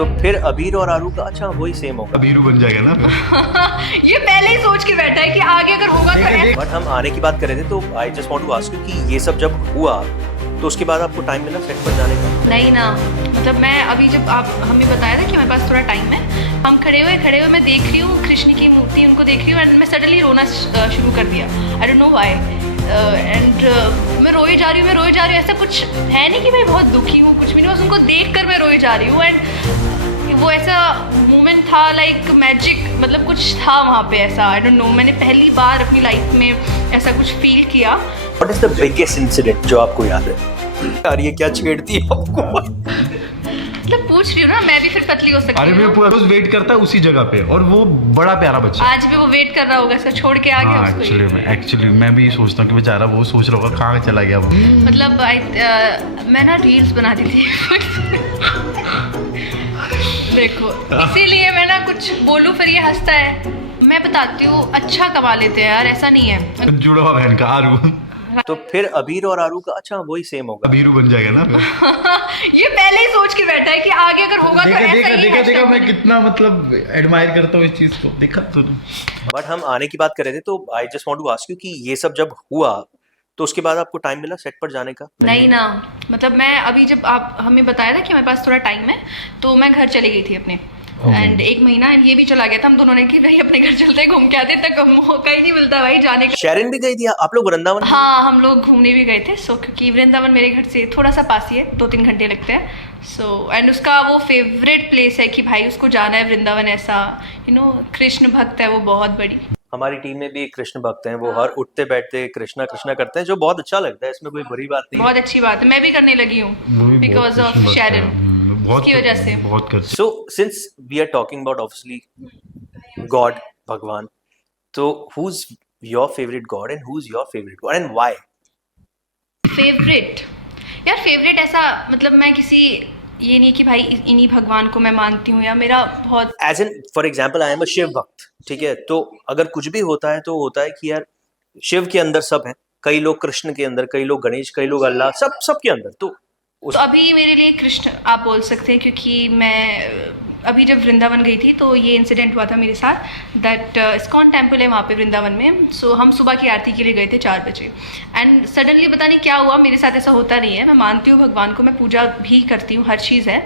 तो फिर अबीर और आरू का अच्छा वही सेम होगा। अबीरू बन जाएगा ना ये पहले ही सोच के बैठा है कि आगे अगर होगा तो है। बट हम आने की बात कर रहे थे तो I just want to ask you कि ये सब जब हुआ तो उसके बाद आपको टाइम मिला सेट पर जाने का? नहीं ना, मतलब मैं अभी जब आप हमें बताया था कि हमारे पास थोड़ा टाइम है, हम खड़े हुए मैं देख रही हूँ कृष्ण की मूर्ति, उनको देख रही हूँ एंड मैं सडनली रोना शुरू कर दिया। I don't know why and मैं रोई जा रही हूँ ऐसा कुछ है नहीं कि मैं बहुत दुखी हूँ, कुछ भी नहीं, बस उनको देख कर मैं रोई जा रही हूँ एंड वो ऐसा मोमेंट था लाइक मैजिक, मतलब कुछ था वहाँ पे ऐसा। आई डोंट नो, मैंने पहली बार अपनी लाइफ में ऐसा कुछ फील किया। What is the biggest incident जो आपको याद है? यार ये क्या छेड़ती है आपको? मतलब पूछ रही हूँ ना, मैं भी फिर पतली हो सकती हूँ। अरे मैं पूरा रोज वेट करता है उसी जगह पे और वो बड़ा प्यारा बच्चा है। आज भी वो वेट कर रहा होगा, सर छोड़ के आ गया उसको। एक्चुअली मैं भी सोचता हूँ कि बेचारा वो सोच रहा होगा कहाँ चला गया वो। मतलब मैं ना रील्स बनाती थी देखो, इसीलिए मैं ना कुछ बोलूं फिर ये हंसता है। मैं बताती हूँ, अच्छा कमा लेते हैं यार, ऐसा नहीं है। जुड़ा हुआ बहन का आरू। तो फिर अबीर और आरू का अच्छा वही सेम होगा। अबीरू बन जाएगा ना ये पहले ही सोच के बैठा है कि आगे अगर होगा तो ऐसा ही। देखा मैं कितना मतलब एडमायर करता हूँ इस चीज को, देखा तूने? बट हम आने की बात कर रहे थे तो I just want to ask you कि ये सब जब हुआ तो उसके बाद आपको टाइम मिला सेट पर जाने का? नहीं ना, मतलब मैं अभी जब आप हमें बताया था कि हमारे पास थोड़ा टाइम है तो मैं घर चली गई थी अपने एंड एक महीना ये भी चला गया था। हम दोनों ने कि भाई अपने घर चलते घूम के आते, तक मौका ही नहीं मिलता भाई जाने का। शेरिन भी गई थी आप लोग वृंदावन? हाँ, हम लोग घूमने भी गए थे। सो क्योंकि वृंदावन मेरे घर से थोड़ा सा पास ही है, 2-3 घंटे लगते हैं। सो एंड उसका वो फेवरेट प्लेस है कि भाई उसको जाना है वृंदावन, ऐसा कृष्ण भक्त है वो बहुत बड़ी। हमारी टीम में भी एक कृष्ण भक्त हैं, वो हर उठते बैठते कृष्णा कृष्णा करते हैं, जो बहुत अच्छा लगता है, इसमें कोई बुरी बात नहीं। बहुत अच्छी बात है, मैं भी करने लगी हूँ बिकॉज ऑफ शेरिन, उसकी वजह से बहुत करते। So since we are talking about obviously God, भगवान, तो who's your favorite god and who's your favorite god and why? Favourite यार, फेवरेट ऐसा मतलब मैं किसी ये नहीं कि भाई इन्हीं भगवान को मैं मानती हूँ या मेरा बहुत as in for example I am a Shiv भक्त, ठीक है, तो अगर कुछ भी होता है तो होता है कि यार शिव के अंदर सब है, कई लोग कृष्ण के अंदर, कई लोग गणेश, कई लोग अल्लाह, सब के अंदर। तो अभी मेरे लिए कृष्ण आप बोल सकते हैं, क्योंकि मैं अभी जब वृंदावन गई थी तो ये इंसिडेंट हुआ था मेरे साथ दैट इस्कॉन टेम्पल है वहाँ पे वृंदावन में। सो हम सुबह की आरती के लिए गए थे 4 बजे एंड सडनली पता नहीं क्या हुआ, मेरे साथ ऐसा होता नहीं है। मैं मानती हूँ भगवान को, मैं पूजा भी करती हूँ, हर चीज़ है,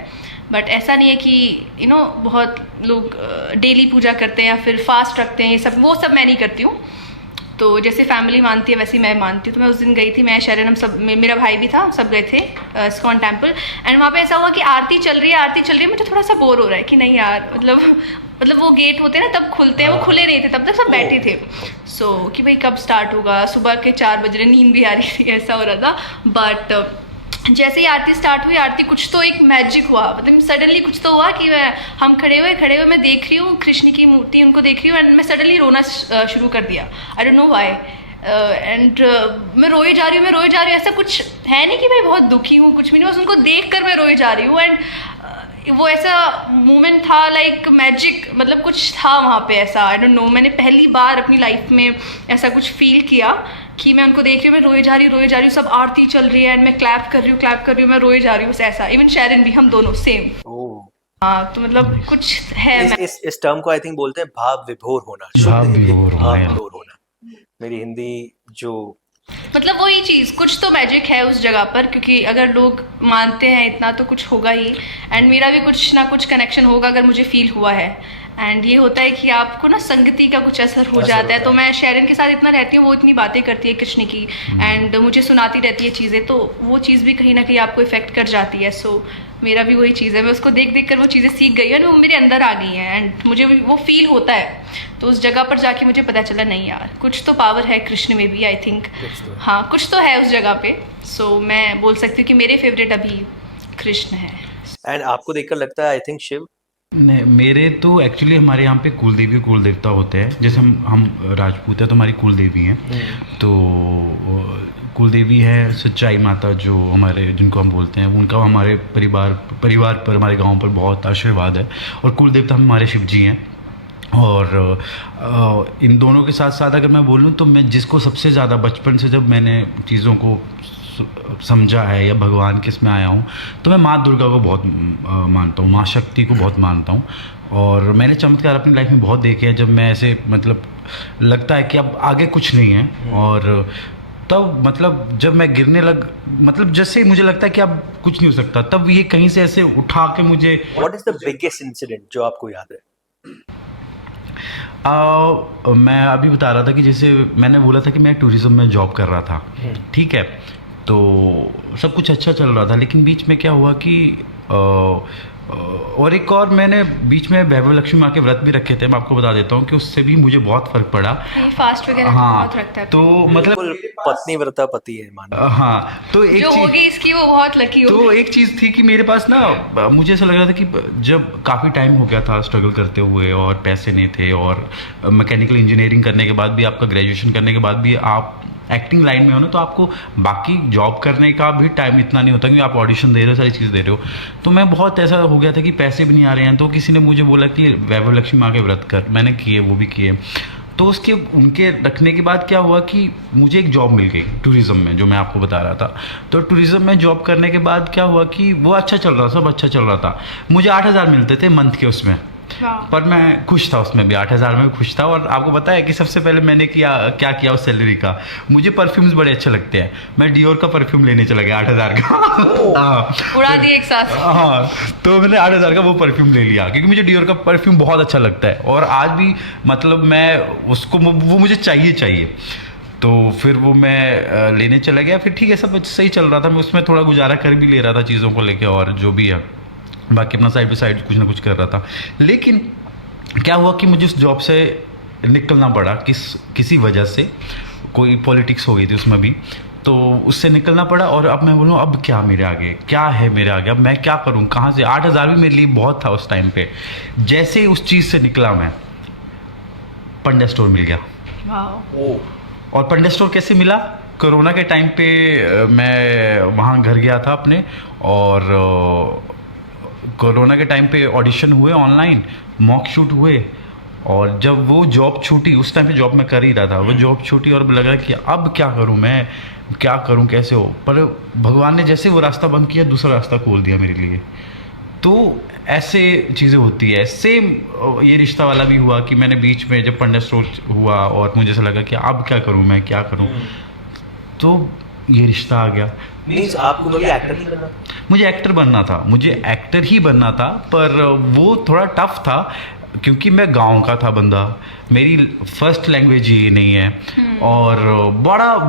बट ऐसा नहीं है कि बहुत लोग डेली पूजा करते हैं या फिर फास्ट रखते हैं, ये सब वो सब मैं नहीं करती हूँ। तो जैसे फैमिली मानती है वैसे मैं मानती हूँ। तो मैं उस दिन गई थी, मैं शेरिन, हम सब, मेरा भाई भी था, सब गए थे इस्कॉन टेम्पल एंड वहाँ पे ऐसा हुआ कि आरती चल रही है, मुझे थोड़ा सा बोर हो रहा है कि नहीं यार, मतलब वो गेट होते हैं ना तब खुलते हैं, वो खुले नहीं थे तब तक, सब बैठे थे। सो कि भाई कब स्टार्ट होगा, सुबह के 4 बज रहे, नींद भी आ रही थी, ऐसा हो रहा था। बट जैसे ही आरती स्टार्ट हुई, आरती कुछ तो एक मैजिक हुआ, मतलब सडनली कुछ तो हुआ कि हम खड़े हुए मैं देख रही हूँ कृष्ण की मूर्ति, उनको देख रही हूँ एंड मैं सडनली रोना शुरू कर दिया। I don't know why and मैं रोई जा रही हूँ, ऐसा कुछ है नहीं कि भाई बहुत दुखी हूँ, कुछ भी नहीं, बस उनको देख कर मैं रोई जा रही हूँ एंड वो ऐसा मोमेंट था लाइक मैजिक, मतलब कुछ था वहाँ पे ऐसा। आई डोंट नो, मैंने पहली बार अपनी लाइफ में ऐसा कुछ फील किया कि मैं उनको देख रही हूँ, मैं रोई जा रही हूँ, सब आरती चल रही है एंड मैं क्लैप कर रही हूँ, मैं रोई जा रही हूँ, बस ऐसा। इवन शेरिन भी, हम दोनों सेम। हाँ, तो मतलब कुछ है। इस टर्म को आई थिंक बोलते हैं भाव विभोर होना, भाव विभोर होना। मेरी हिंदी जो मतलब वही चीज़, कुछ तो मैजिक है उस जगह पर, क्योंकि अगर लोग मानते हैं इतना तो कुछ होगा ही एंड मेरा भी कुछ ना कुछ कनेक्शन होगा अगर मुझे फील हुआ है। एंड ये होता है कि आपको ना संगति का कुछ असर हो जाता है। तो मैं शेरिन के साथ इतना रहती हूँ, वो इतनी बातें करती है कृष्ण की एंड मुझे सुनाती रहती है चीज़ें, तो वो चीज़ भी कहीं ना कहीं आपको इफेक्ट कर जाती है। सो मेरा भी वही चीज़ है, मैं उसको देख कर वो चीज़ें सीख गई है, वो मेरे अंदर आ गई हैं एंड मुझे वो फील होता है। तो उस जगह पर जाके मुझे पता चला नहीं यार, कुछ तो पावर है कृष्ण में भी, आई थिंक। हाँ, कुछ तो है उस जगह पे। सो मैं बोल सकती हूँ कि मेरे फेवरेट अभी कृष्ण है। एंड आपको देखकर लगता है आई थिंक शिव? नहीं, मेरे तो एक्चुअली हमारे यहाँ पे कुलदेवी कुल देवता होते हैं। जैसे हम राजपूत हैं तो हमारी कुलदेवी हैं, तो कुलदेवी है सच्चाई माता, जो हमारे जिनको हम बोलते हैं, उनका हमारे परिवार पर, हमारे गांव पर बहुत आशीर्वाद है। और कुल देवता हमारे शिव जी हैं। और इन दोनों के साथ साथ अगर मैं बोलूँ तो मैं जिसको सबसे ज़्यादा बचपन से जब मैंने चीज़ों को समझा है या भगवान किस में आया हूँ, तो मैं माँ दुर्गा को बहुत मानता हूँ, माँ शक्ति को बहुत मानता हूँ। और मैंने चमत्कार अपनी लाइफ में बहुत देखे हैं, जब मैं ऐसे मतलब लगता है कि अब आगे कुछ नहीं है, और तब मतलब जब मैं गिरने मतलब जैसे ही मुझे लगता है कि अब कुछ नहीं हो सकता, तब ये कहीं से ऐसे उठा के मुझे। What is the biggest incident जो आपको याद है? मैं अभी बता रहा था कि जैसे मैंने बोला था कि मैं टूरिज्म में जॉब कर रहा था, ठीक है, तो सब कुछ अच्छा चल रहा था, लेकिन बीच में क्या हुआ कि और एक और मैंने बीच में वैभव लक्ष्मी माँ के व्रत भी रखे थे, मैं आपको बता देता हूँ कि उससे भी मुझे बहुत फर्क पड़ा। ये फास्ट वगैरह बहुत रखता है, तो मतलब पत्नी व्रता पति है मानो। हाँ, तो एक जो होगी इसकी वो बहुत लकी होगी। तो एक चीज़ थी कि मेरे पास ना, मुझे ऐसा लग रहा था कि जब काफ़ी टाइम हो गया था स्ट्रगल करते हुए और पैसे नहीं थे, और मैकेनिकल इंजीनियरिंग करने के बाद भी, आपका ग्रेजुएशन करने के बाद भी आप एक्टिंग लाइन में हो ना, तो आपको बाकी जॉब करने का भी टाइम इतना नहीं होता, क्योंकि आप ऑडिशन दे रहे हो, सारी चीज़ दे रहे हो। तो मैं बहुत ऐसा हो गया था कि पैसे भी नहीं आ रहे हैं, तो किसी ने मुझे बोला कि वैभव लक्ष्मी माँ के व्रत कर, मैंने किए, वो भी किए। तो उसके उनके रखने के बाद क्या हुआ कि मुझे एक जॉब मिल गई टूरिज़्म में, जो मैं आपको बता रहा था। तो टूरिज़्म में जॉब करने के बाद क्या हुआ कि वो अच्छा चल रहा, सब अच्छा चल रहा था। मुझे 8,000 मिलते थे मंथ के उसमें, पर मैं खुश था उसमें भी, 8,000 में भी खुश था। और आपको पता है कि सबसे पहले मैंने क्या किया उस सैलरी का, मुझे परफ्यूम्स बड़े अच्छे लगते हैं, मैं डियोर का परफ्यूम लेने चला गया 8,000 का। उड़ा दिए एक साथ। हाँ, तो मैंने 8,000 का वो परफ्यूम ले लिया, क्योंकि मुझे डियोर का परफ्यूम बहुत अच्छा लगता है, और आज भी मतलब मैं उसको, वो मुझे चाहिए। तो फिर वो मैं लेने चला गया। फिर ठीक है, सब सही चल रहा था, मैं उसमें थोड़ा गुजारा कर भी ले रहा था चीज़ों को लेके, और जो भी है बाकी अपना साइड बाई साइड कुछ ना कुछ कर रहा था। लेकिन क्या हुआ कि मुझे उस जॉब से निकलना पड़ा, किसी वजह से, कोई पॉलिटिक्स हो गई थी उसमें भी, तो उससे निकलना पड़ा। और अब मैं बोलूँ अब क्या मेरे आगे, क्या है मेरे आगे, अब मैं क्या करूँ, कहाँ से? 8,000 भी मेरे लिए बहुत था उस टाइम पे। जैसे ही उस चीज़ से निकला मैं, पंडा स्टोर मिल गया। और पंडा स्टोर कैसे मिला? कोरोना के टाइम पे मैं वहाँ घर गया था अपने, और कोरोना के टाइम पे ऑडिशन हुए ऑनलाइन, मॉक शूट हुए, और जब वो जॉब छूटी, उस टाइम पे जॉब मैं कर ही रहा था, वो जॉब छूटी और लगा कि अब क्या करूं, मैं क्या करूं, कैसे हो। पर भगवान ने जैसे वो रास्ता बंद किया, दूसरा रास्ता खोल दिया मेरे लिए। तो ऐसे चीज़ें होती है। सेम ये रिश्ता वाला भी हुआ कि मैंने बीच में जब पंडा स्टोर हुआ और मुझे ऐसा लगा कि अब क्या करूं, मैं क्या करूं, तो ये रिश्ता आ गया। मींस आपको कभी एक्टर नहीं बनना? मुझे एक्टर बनना था, मुझे एक्टर ही बनना था, पर वो थोड़ा टफ था, क्योंकि मैं गांव का था बंदा, मेरी फर्स्ट लैंग्वेज ये नहीं है, और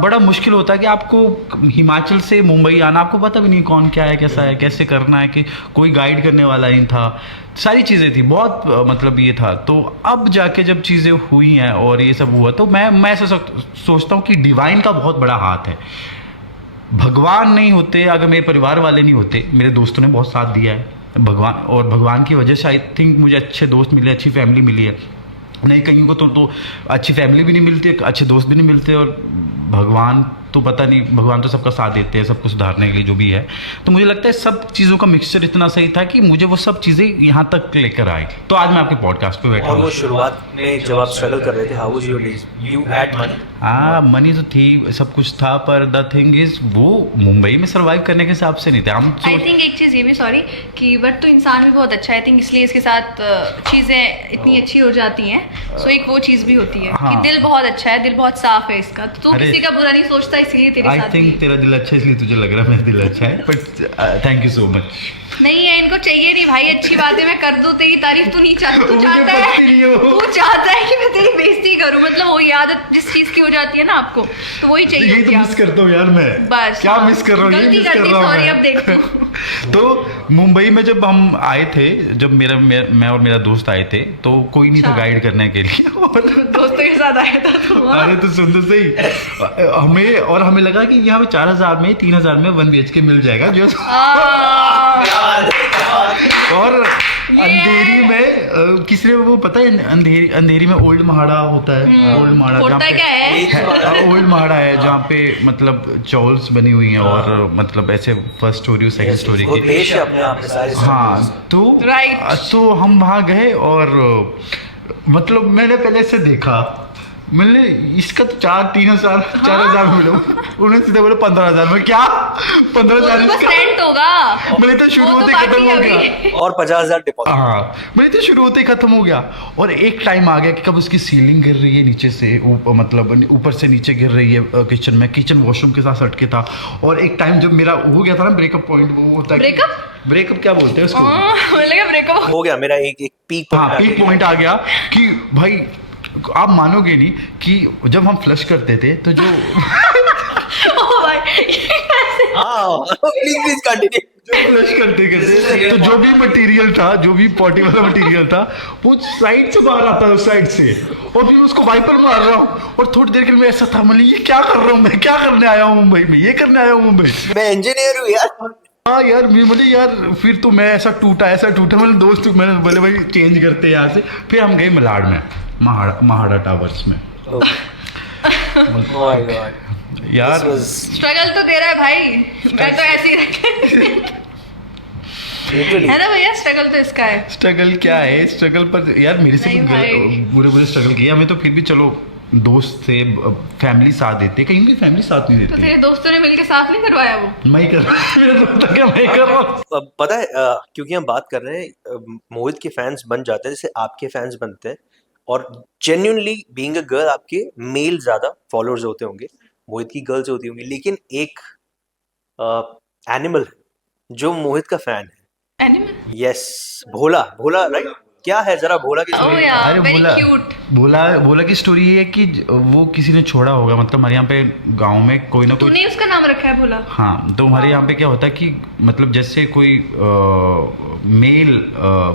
बड़ा मुश्किल होता है कि आपको हिमाचल से मुंबई आना, आपको पता भी नहीं कौन क्या है, कैसा है, कैसे करना है, कि कोई गाइड करने वाला नहीं था, सारी चीज़ें थी, बहुत मतलब ये था। तो अब जाके जब चीज़ें हुई हैं और ये सब हुआ, तो मैं ऐसा सोचता हूँ कि डिवाइन का बहुत बड़ा हाथ है। भगवान नहीं होते, अगर मेरे परिवार वाले नहीं होते, मेरे दोस्तों ने बहुत साथ दिया है, भगवान की वजह से आई थिंक मुझे अच्छे दोस्त मिले, अच्छी फैमिली मिली है। नहीं कहीं को तो अच्छी फैमिली भी नहीं मिलती, अच्छे दोस्त भी नहीं मिलते, और भगवान तो पता नहीं, भगवान तो सबका साथ देते हैं, सबको सुधारने के लिए जो भी है। तो मुझे लगता है सब चीज़ों का मिक्सचर इतना सही था कि मुझे वो सब चीज़ें यहाँ तक लेकर आई, तो आज मैं आपके पॉडकास्ट पे बैठा और हूँ। वो शुरुआत में जब आप स्ट्रगल कर रहे थे, how was your days? You had money? हाँ, मनी तो थी, सब कुछ था, पर द थिंग इज वो मुंबई में सर्वाइव करने के हिसाब से नहीं थे हम। आई थिंक एक चीज़ ये भी, सॉरी, कि बट तो इंसान भी बहुत अच्छा है, आई थिंक इसलिए इसके साथ चीज़ें इतनी अच्छी हो जाती हैं। सो एक वो चीज़ भी होती है कि दिल बहुत अच्छा है, दिल बहुत साफ है इसका, तो तू किसी का बुरा नहीं सोचता, इसलिए तेरे साथ। आई थिंक तेरा दिल अच्छा है, इसलिए तुझे लग रहा है मेरा दिल अच्छा है, but thank you so much. नहीं है, इनको चाहिए नहीं भाई, अच्छी बात है, मैं कर दूं तेरी तारीफ, तू नहीं चाहता, तू चाहता है कि मैं तेरी बेइज्जती करूं, मतलब वो आदत जिस चीज की हो जाती है ना आपको, तो वही चाहिए। यही तो मिस करता हूँ यार मैं, बस क्या मिस कर रहा हूँ, गलती करती, सॉरी, अब देख। तो मुंबई में जब हम आए थे, जब मैं और मेरा दोस्त आए थे, तो कोई नहीं था गाइड करने के लिए, और दोस्तों के साथ आया था तो। अरे तो सुन तो सही, हमें लगा कि यहाँ पे 4,000 में 3,000 में 1 BHK मिल जाएगा, जो और अंधेरी में किसी ने वो पता है, अंधेरी में ओल्ड महाड़ा होता है, ओल्ड महाड़ा ओल्ड महाड़ा है जहाँ पे मतलब चॉल्स बनी हुई हैं, और मतलब ऐसे फर्स्ट स्टोरी सेकंड स्टोरी की। हाँ, तो हम वहाँ गए, और मतलब मैंने पहले से देखा मैंने इसका तो 3,000 4,000 मिलो, उन्होंने सीधे बोले 15,000 में। क्या 15,000 बस इसका? रेंट होगा, मैंने तो शुरू वो तो होते बाकी खत्म हो अभी। गया। और 50,000 डिपॉजिट। हाँ, मैंने तो शुरू होते ही खत्म हो गया। और एक टाइम आ गया कि कब उसकी सीलिंग गिर रही है नीचे से, मतलब ऊपर से नीचे गिर रही है किचन में, किचन वॉशरूम के साथ सटके था। और एक टाइम जब मेरा हो गया था ना ब्रेकअप पॉइंट, वो होता है ब्रेकअप क्या बोलते हैं उसको? बोलेगा ब्रेकअप। हो गया मेरा एक पीक हाँ, पीक पॉइंट आ गया कि भाई आप मानोगे नहीं कि जब हम फ्लश करते थे तो जो ओ भाई, प्लीज प्लीज कंटिन्यू। जो फ्लश करते करते तो जो भी मटेरियल था, जो भी पॉटी वाला मटेरियल था, वो साइड से बाहर आता है, उस साइड से। और फिर उसको वाइपर मार रहा हूँ, और थोड़ी देर के लिए मैं ऐसा था, मतलब ये क्या कर रहा हूँ मैं, क्या करने आया हूँ मुंबई में, ये करने आया हूँ मुंबई। मैं इंजीनियर हूँ यार। हाँ यार, बोले यार, फिर तो मैं ऐसा टूटा मैंने दोस्त, मैंने बोले भाई चेंज करते हैं यहाँ से। फिर हम गए मलाड में, महाड़ा टावर्स में। Oh my God. यार This was स्ट्रगल तो दे रहा है भाई, मैं तो ऐसे ही literally है ना भैया, स्ट्रगल तो इसका है। स्ट्रगल क्या है, स्ट्रगल पर यार मेरे से नहीं भाई। बुरे स्ट्रगल किए हमें, तो फिर भी चलो दोस्त से फैमिली साथ देते, कहीं भी फैमिली साथ नहीं तो देती। तेरे दोस्तों ने मिलके साथ नहीं करवाया वो? मैं ही कर रहा हूँ, मेरा दोस्त क्या मैं ही कर रहा हूँ। अब पता है क्योंकि हम बात कर रहे हैं मोहित के फैंस बन जाते हैं जैसे आपके फैंस बनते हैं, और जेन्युइनली बीइंग अ गर्ल आपके मेल ज्यादा फॉलोअर्स होते होंगे, मोहित की गर्ल्स होती होंगी, लेकिन एक एनिमल जो मोहित का फैन है। एनिमल? यस, भोला। भोला राइट? क्या है जरा भोला की ओह स्टोरी? यार, अरे वेरी भोला क्यूट। भोला की स्टोरी ये है कि वो किसी ने छोड़ा होगा, मतलब हमारे यहाँ पे गांव में कोई ना कोई। तूने उसका नाम रखा है भोला? हाँ, तो हमारे यहाँ पे क्या होता है कि मतलब जैसे कोई मेल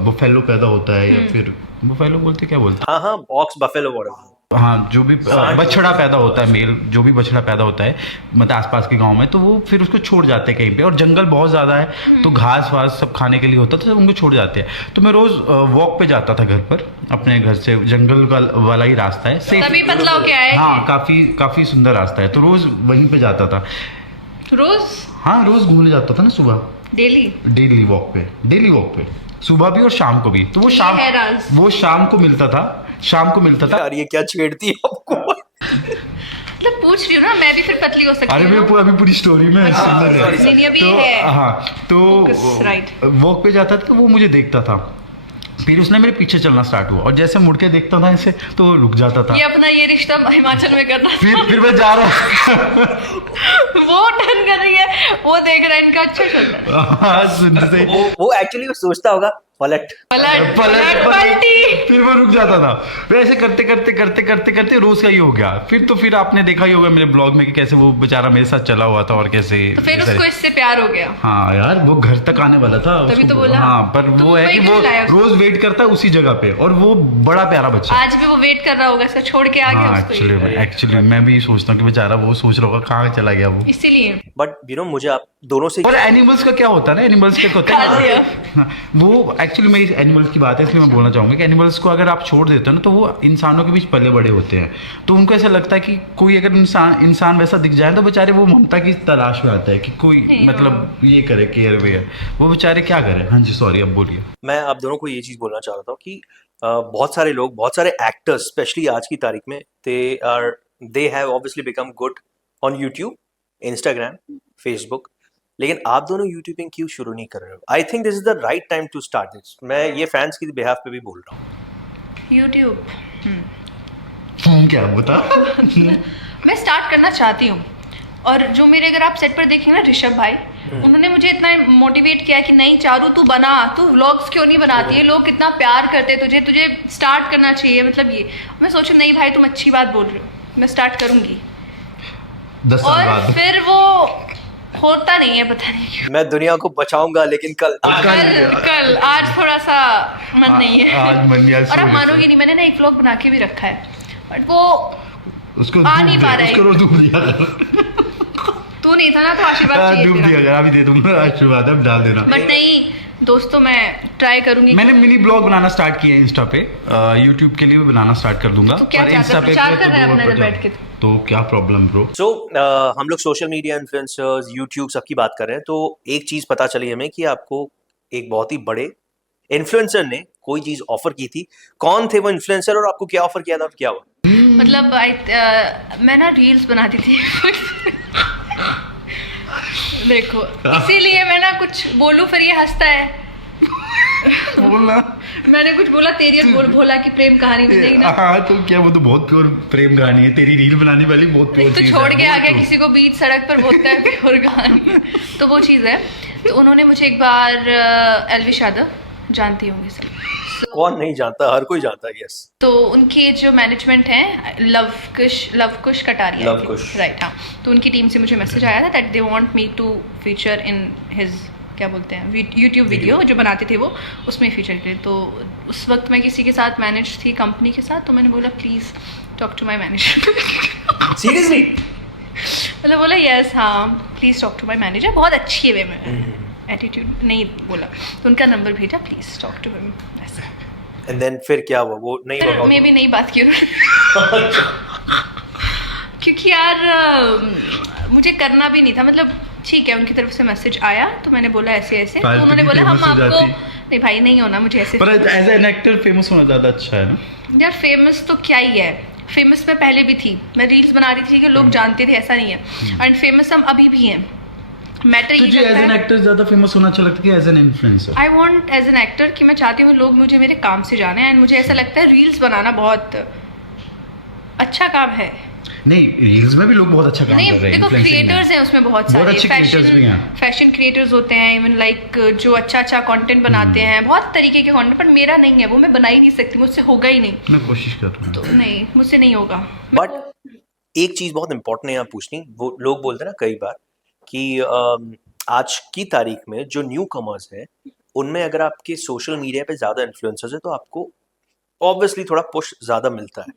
बुफेलो पैदा होता है, या फिर बुफेलो बोलते क्या बोलते हाँ हाँ, ऑक्स बफेलो व्हाटएवर। हैं, हाँ, जो भी बछड़ा पैदा होता है, मेल जो भी बछड़ा पैदा होता है मतलब आसपास के गांव में, तो वो फिर उसको छोड़ जाते हैं कहीं पे, और जंगल बहुत ज़्यादा है तो घास वास सब खाने के लिए होता था, तो उनको छोड़ जाते हैं। तो मैं रोज़ वॉक पे जाता था घर पर, अपने घर से जंगल वाला ही रास्ता है, सेफ। तभी पतला हो के आए? हाँ, काफ़ी सुंदर रास्ता है, तो रोज़ वहीं पे जाता था। रोज? हाँ, रोज़ घूमने जाता था ना सुबह, डेली? डेली वॉक पे, सुबह भी और शाम को भी। तो वो शाम को मिलता था। यार ये क्या छेड़ती है आपको? मतलब पूछ रही हूँ ना, मैं भी फिर पतली हो सकती अरे हूँ। मैं अभी पूरी स्टोरी में नहीं, अभी है। हाँ, तो Focus, right. वॉक पे जाता था तो वो मुझे देखता था, फिर उसने मेरे पीछे चलना स्टार्ट हुआ, और जैसे मुड़ के देखता था ऐसे तो वो रुक जाता था। ये अपना ये रिश्ता हिमाचल में करना। फिर मैं जा रहा वो टर्न कर रही है, वो देख रहा है, इनका अच्छा चल रहा है। हाँ, सुनते से वो एक्चुअली वो सोचता होगा पलट। पलटी। फिर वो रुक जाता था। फिर ऐसे करते रोज का ही हो गया। फिर आपने देखा ही होगा मेरे ब्लॉग में कि कैसे वो बेचारा मेरे साथ चला हुआ था, और कैसे तो फिर उसको इससे प्यार हो गया। हाँ यार, वो घर तक आने वाला था तभी उसको, तो बोला। हाँ, पर तो वो है कि वो रोज वेट करता है उसी जगह पे, और वो बड़ा प्यारा बच्चा है। आज भी वो वेट कर रहा होगा, ऐसा छोड़ के आ गया हाँ, उसको। एक्चुअली मैं भी सोचता हूँ कि बेचारा वो सोच रहा होगा कहाँ चला गया वो। इसीलिए। बट मुझे आप दोनों से और एनिमल्स का क्या होता है ना, एनिमल्स क्या होता है हाँ, वो एक्चुअली मैं एनिमल्स की बात है इसलिए मैं बोलना चाहूंगा कि एनिमल्स को अगर आप छोड़ देते हो ना, तो वो इंसानों के बीच पले बड़े होते हैं, तो उनको ऐसा लगता है कि कोई अगर इंसान वैसा दिख जाए तो बेचारे वो ममता की तलाश में आता है कि कोई मतलब ये करे, केयर वेयर, वो बेचारे क्या करे। हाँ जी, सॉरी, अब बोलिए। मैं आप दोनों को ये चीज बोलना चाह रहा था कि बहुत सारे लोग, बहुत सारे एक्टर्स स्पेशली आज की तारीख में they have obviously become good on YouTube, Instagram, Facebook, लेकिन आप दोनों यूट्यूबिंग क्यों शुरू नहीं कर रहे हो? I think this is the right time to start this. मैं ये फैंस की बिहाफ पे भी बोल रहा हूँ। यूट्यूब क्या बता मैं स्टार्ट करना चाहती हूँ, और जो मेरे, अगर आप सेट पर देखेंगे ना, ऋषभ भाई, उन्होंने मुझे इतना मोटिवेट किया कि नहीं चारू, तू बना, तू व्लॉग्स क्यों नहीं बनाती है, लोग कितना प्यार करते हैं तुझे स्टार्ट करना चाहिए। मतलब ये मैं सोचूं, नहीं भाई तुम अच्छी बात बोल रहे हो, मैं स्टार्ट करूंगी। 10 साल और बाद फिर वो होता नहीं है, पता नहीं क्यों। मैं दुनिया को बचाऊंगा, लेकिन कल कल आज थोड़ा सा मन नहीं है। आज मन नहीं, आज और आप सोने मानोगे नहीं, मैंने ना एक व्लॉग बना के भी रखा है, बट वो उसको आ नहीं पा रहा है। उसको डूब दिया कर। तू नहीं था ना, तो आशीर्वाद डूब दिया चाहिए। कर, अभी दे दूंगा आशीर्वाद, अब डाल देना। बट नहीं दोस्तों, मैं ट्राई करूंगी। मैंने मिनी ब्लॉग बनाना स्टार्ट किया है इंस्टा पे, यूट्यूब के लिए भी बनाना स्टार्ट कर दूंगा। तो क्या और चाहते इंस्टा हो, प्रचार कर रहे हैं अपने तो इधर बैठ के? तो क्या प्रॉब्लम ब्रो। सो हम लोग सोशल मीडिया इन्फ्लुएंसर्स, यूट्यूब सबकी बात कर रहे हैं, तो एक चीज पता चली हमें कि आपको एक बहुत ही बड़े इन्फ्लुएंसर ने कोई चीज ऑफर की थी। कौन थे वो इन्फ्लुएंसर और आपको क्या ऑफर किया था और क्या हुआ? मतलब मैं ना रील्स बनाती थी देखो, इसीलिए मैं ना कुछ बोलूं फिर ये हंसता है। बोलना मैंने कुछ बोला, तेरी बोल भोला की प्रेम कहानी में देखना। हाँ तो क्या, वो तो बहुत प्योर प्रेम कहानी है, तेरी रील बनाने वाली बहुत प्योर एक तो चीज छोड़ है, के आ वो गया तो। किसी को बीच सड़क पर बोलता है प्योर कहानी, तो वो चीज़ है। तो उन्होंने मुझे एक बार एलविश यादव जानती होंगी सब, कौन नहीं जानता, हर कोई जानता है, यस। तो उनके जो मैनेजमेंट है लवकुश कटारिया, लवकुश। राइट, हाँ। तो उनकी टीम से मुझे मैसेज आया था that they want me to feature in his, क्या बोलते हैं, यूट्यूब वीडियो जो बनाते थे वो, उसमें फीचर किए। तो उस वक्त मैं किसी के साथ मैनेज थी, कंपनी के साथ, तो मैंने बोला please talk to my manager. Seriously? मतलब बोला यस, हाँ please talk to my manager, बहुत अच्छी वे में, एटीट्यूड नहीं बोला, तो उनका नंबर भेजा, प्लीज़ टॉक टू हिम, ऐसा। एंड देन फिर क्या हुआ, वो नहीं फिर work out मैं भी नहीं बात की क्योंकि यार मुझे करना भी नहीं था, मतलब ठीक है उनकी तरफ से मैसेज आया तो मैंने बोला ऐसे ऐसे, तो फालतू उन्होंने की बोला हम famous हो आपको, जाती। नहीं भाई नहीं होना मुझे ऐसे। पर एज एन एक्टर फेमस होना ज्यादा अच्छा है ना। यार फेमस तो क्या ही है, फेमस मैं पहले भी थी, मैं रील्स बना रही थी कि लोग जानते थे, ऐसा नहीं है, एंड फेमस हम अभी भी हैं। मैटर ये तुझे एज एन करता है, एक्टर ज्यादा फेमस होना अच्छा लगता है as an influencer? I want as an actor कि मैं चाहती हूँ लोग मुझे मेरे काम से जाने, एंड मुझे ऐसा लगता है रील्स बनाना बहुत अच्छा काम है। नहीं, रील्स में भी लोग बहुत अच्छा काम नहीं कर रहे हैं, देखो, influencing में। क्रिएटर्स हैं उसमें बहुत बहुत सारे, अच्छे creators भी हैं। फैशन क्रिएटर्स होते हैं, इवन लाइक जो अच्छा अच्छा कंटेंट बनाते हैं, बहुत तरीके के कंटेंट, पर मेरा नहीं है वो, मैं बना ही नहीं सकती, मुझसे होगा ही नहीं, मैं कोशिश कर रहा हूँ। तो नहीं मुझसे नहीं होगा। बट एक चीज बहुत इंपॉर्टेंट है यहाँ पूछनी, वो लोग बोलते हैं ना कई बार कि आज की तारीख में जो न्यू कमर्स है उनमें अगर आपके सोशल मीडिया पे ज्यादा इन्फ्लुएंसर्स है तो आपको ऑब्वियसली थोड़ा पुश ज्यादा मिलता है।